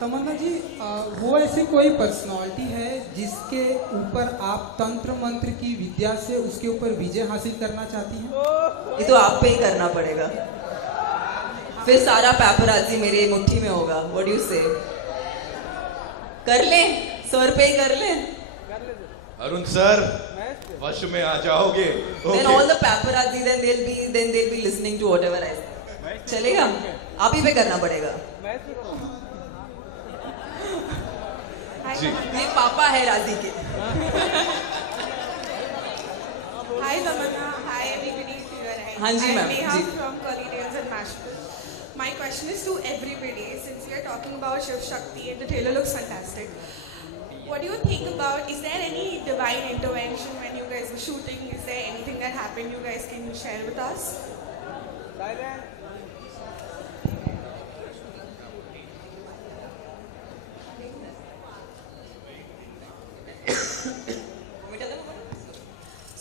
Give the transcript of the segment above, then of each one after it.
तमन्ना जी, वो ऐसी कोई पर्सनालिटी है जिसके ऊपर आप तंत्र मंत्र की विद्या से उसके ऊपर विजय हासिल करना चाहती हैं? ये तो आप पे ही करना पड़ेगा, फिर सारा पैपराजी मेरे मुट्ठी में होगा। व्हाट डू यू से? कर लें, सर पे ही कर लें। अरुण सर वश में आ जाओगे। Then all the paparazzi then they'll be listening to whatever I say. चलेगा? आप ही पे करना पड़ेगा। जी। ये पापा है राजी के। Hi Tamanna, hi everybody. हाँ जी ma'am, I'm Neha ji. from Curly Tails and Mashable. My question is to everybody, since we are talking about Shiv Shakti and the trailer looks fantastic. What do you think about, is there any divine intervention when you guys were shooting? Is there anything that happened you guys can share with us?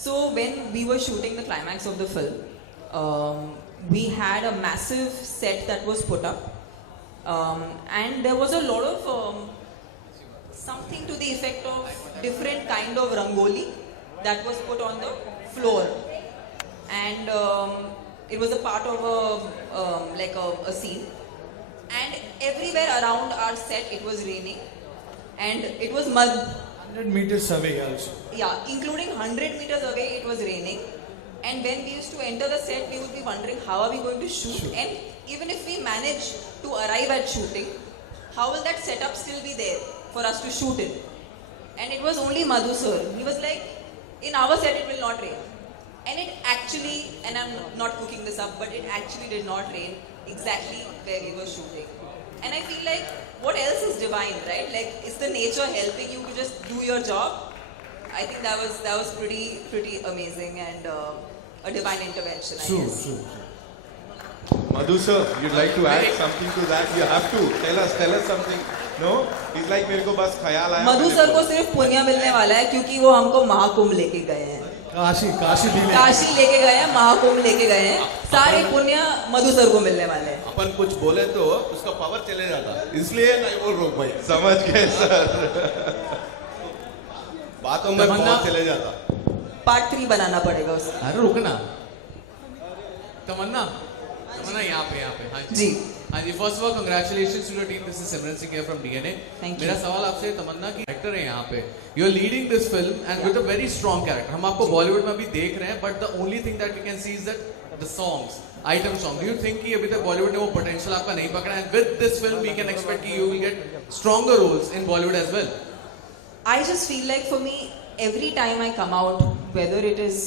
So when we were shooting the climax of the film, we had a massive set that was put up, and there was a lot of something to the effect of different kind of rangoli that was put on the floor, and it was a part of a scene, and everywhere around our set it was raining and it was mud. 100 meters away also. Yeah, including 100 meters away it was raining, and when we used to enter the set we would be wondering how are we going to shoot, and even if we manage to arrive at shooting, how will that setup still be there for us to shoot it? And it was only Madhu sir. He was like, in our set it will not rain. And it actually, and I'm not cooking this up, but it actually did not rain exactly where we were shooting. And I feel like, what else is divine, right? Like, is the nature helping you to just do your job? I think that was pretty amazing and a divine intervention, I guess. True. Madhu sir, you'd like to add something to that? You have to tell us something. No, he's like मेरे को बस ख्याल आया. मधु sir को सिर्फ पुण्य मिलने वाला है क्योंकि वो हमको महाकुंभ लेके गए हैं. काशी लेके गए हैं, महाकुंभ लेके गए हैं. सारे पुण्य मधु सर को मिलने वाले हैं. अपन कुछ बोले तो उसका पावर चले जाता, इसलिए नहीं बोल रहा हूँ भाई. समझ गए सर. बातों में पावर चले जाता. पार्ट 3 बनाना पड़ेगा उसका. अरे रुकना. तमन्ना यहाँ पे हाँ जी. हाँ जी. First of all congratulations to your team. This is Simran Singh here from DNA. Thank you. मेरा सवाल आपसे, तमन्ना की डायरेक्टर है यहाँ पे. You are leading this film and with a very strong character. हम आपको बॉलीवुड में भी देख रहे हैं, but the only thing that we can see is that the songs, item song. Do you think कि अभी तक बॉलीवुड ने वो पोटेंशियल आपका नहीं पकड़ा, and with this film we can expect कि you will get stronger roles in Bollywood as well? I just feel like for me, every time I come out, whether it is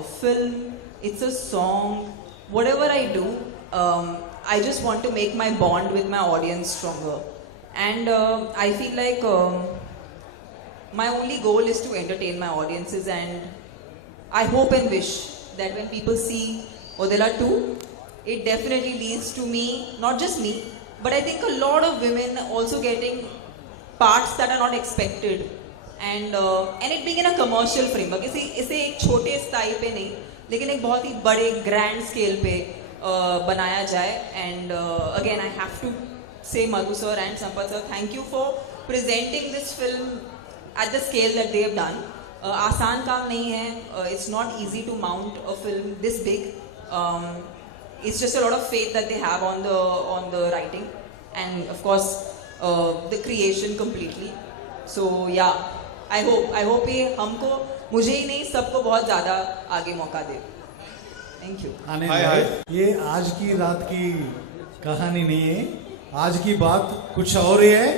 a film, it's a song, whatever I do, I just want to make my bond with my audience stronger. And I feel like my only goal is to entertain my audiences, and I hope and wish that when people see Odela 2, it definitely leads to me, not just me, but I think a lot of women also getting parts that are not expected, and it being in a commercial framework. इसे एक छोटे स्थाई पे नहीं, लेकिन एक बहुत ही बड़े ग्रैंड स्केल पे बनाया जाए. And again I have to say Madhu sir and Sampath sir, thank you for presenting this film at the scale that they have done. आसान काम नहीं है. It's not easy to mount a film this big. It's just a lot of faith that they have on the writing, and of course the creation completely. So yeah, I hope ये हमको, मुझे ही नहीं, सबको बहुत ज़्यादा आगे मौका दे. Thank you. हाय. ये आज की रात की कहानी नहीं है. आज की बात कुछ और ही है.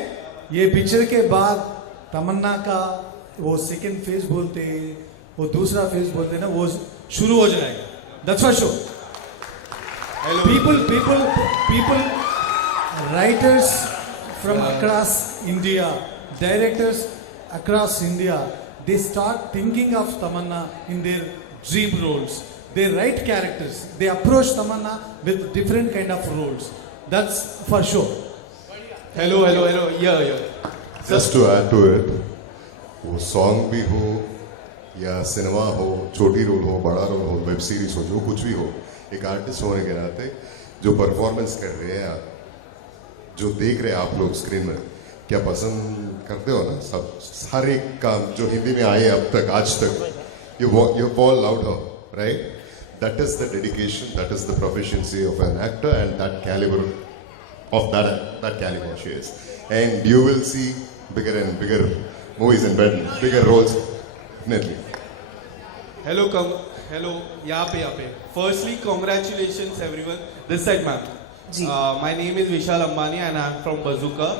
ये पिक्चर के बाद तमन्ना का वो सेकंड फेज बोलते हैं, वो दूसरा फेज बोलते हैं ना, वो शुरू हो जाएगा. That's for sure. Hello. People, writers from across India, directors across India, they start thinking of Tamanna in their dream roles. They write characters. They approach Tamanna with different kind of roles. That's for sure. Hello. Yeah. Just to add to it, वो song भी हो या cinema हो, छोटी role हो, बड़ा role हो, web series हो, जो कुछ भी हो, एक आर्टिस्ट होने के नाते जो परफॉर्मेंस कर रहे हैं आप, जो देख रहे हैं आप लोग स्क्रीन में, क्या पसंद करते हो ना सब. सारे काम जो हिंदी में आए अब तक, आज तक, you fall out of, right? That is the dedication, that is the proficiency of an actor, and that caliber of that caliber she is. And you will see bigger and bigger movies and bigger roles, definitely. Hello, यहाँ पे. Firstly, congratulations everyone. This side, ma'am. Ji. My name is Vishal Ambani and I'm from Bazooka.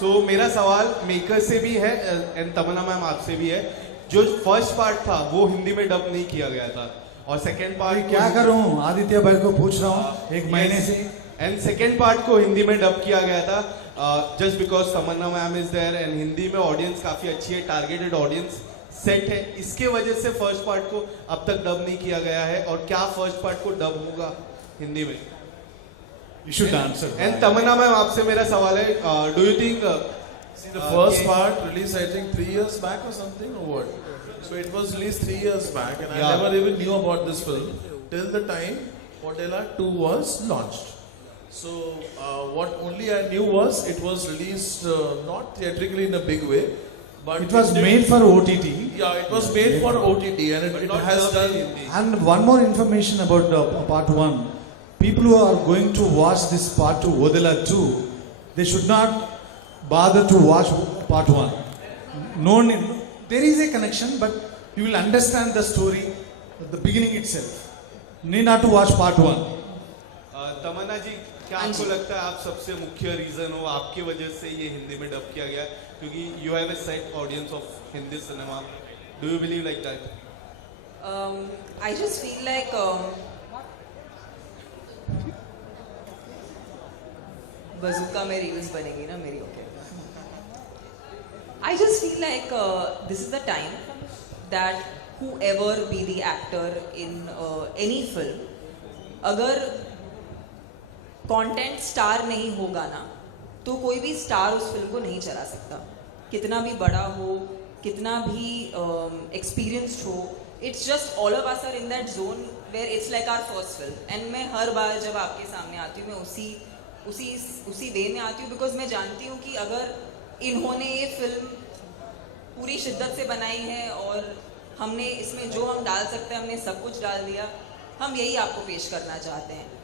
So मेरा सवाल maker से भी है and Tamannaah ma'am आपसे भी है. जो फर्स्ट पार्ट था वो हिंदी में डब नहीं किया गया था, और सेकंड पार्ट क्या करूं, आदित्य भाई को पूछ रहा हूं एक महीने से. एंड सेकंड पार्ट को हिंदी में डब किया गया था just because Tamannaah ma'am is there, and Hindi में ऑडियंस काफी अच्छी है, टारगेटेड ऑडियंस सेट है. इसके वजह से फर्स्ट पार्ट को अब तक डब नहीं किया गया है, और क्या फर्स्ट पार्ट को डब होगा हिंदी में? You should answer. And Tamannaah ma'am आपसे मेरा सवाल है, do you think The first part released I think 3 years back or something, or what? So it was released 3 years back, and I Yeah. never even knew about this film till the time Odela 2 was launched. So what only I knew was it was released not theatrically in a big way, but It was did- made for OTT. Yeah, it was made for OTT, and it not has dubbed done. in Hindi. And one more information about part 1. People who are going to watch this part 2, Odela 2, they should not bother to watch part 1. No need. There is a connection, but you will understand the story at the beginning itself. Need not to watch part 1. तमन्ना जी, क्या आपको लगता है आप सबसे मुख्य reason हो, आपकी वजह से ये हिंदी में डब किया गया, क्योंकि you have a set audience of Hindi cinema. Do you believe like that? I just feel like बजूका में रील्स बनेगी ना मेरी. Okay. I just feel like this is the time that whoever be the actor in any film, अगर content star नहीं होगा ना तो कोई भी स्टार उस फिल्म को नहीं चला सकता. कितना भी बड़ा हो, कितना भी एक्सपीरियंस्ड हो, it's just all of us are in that zone where it's like our first film. And मैं हर बार जब आपके सामने आती हूँ मैं उसी वे में आती हूँ, बिकॉज मैं जानती हूँ कि अगर इन्होंने ये फिल्म पूरी शिद्दत से बनाई है और हमने इसमें जो हम डाल सकते हैं हमने सब कुछ डाल दिया, हम यही आपको पेश करना चाहते हैं.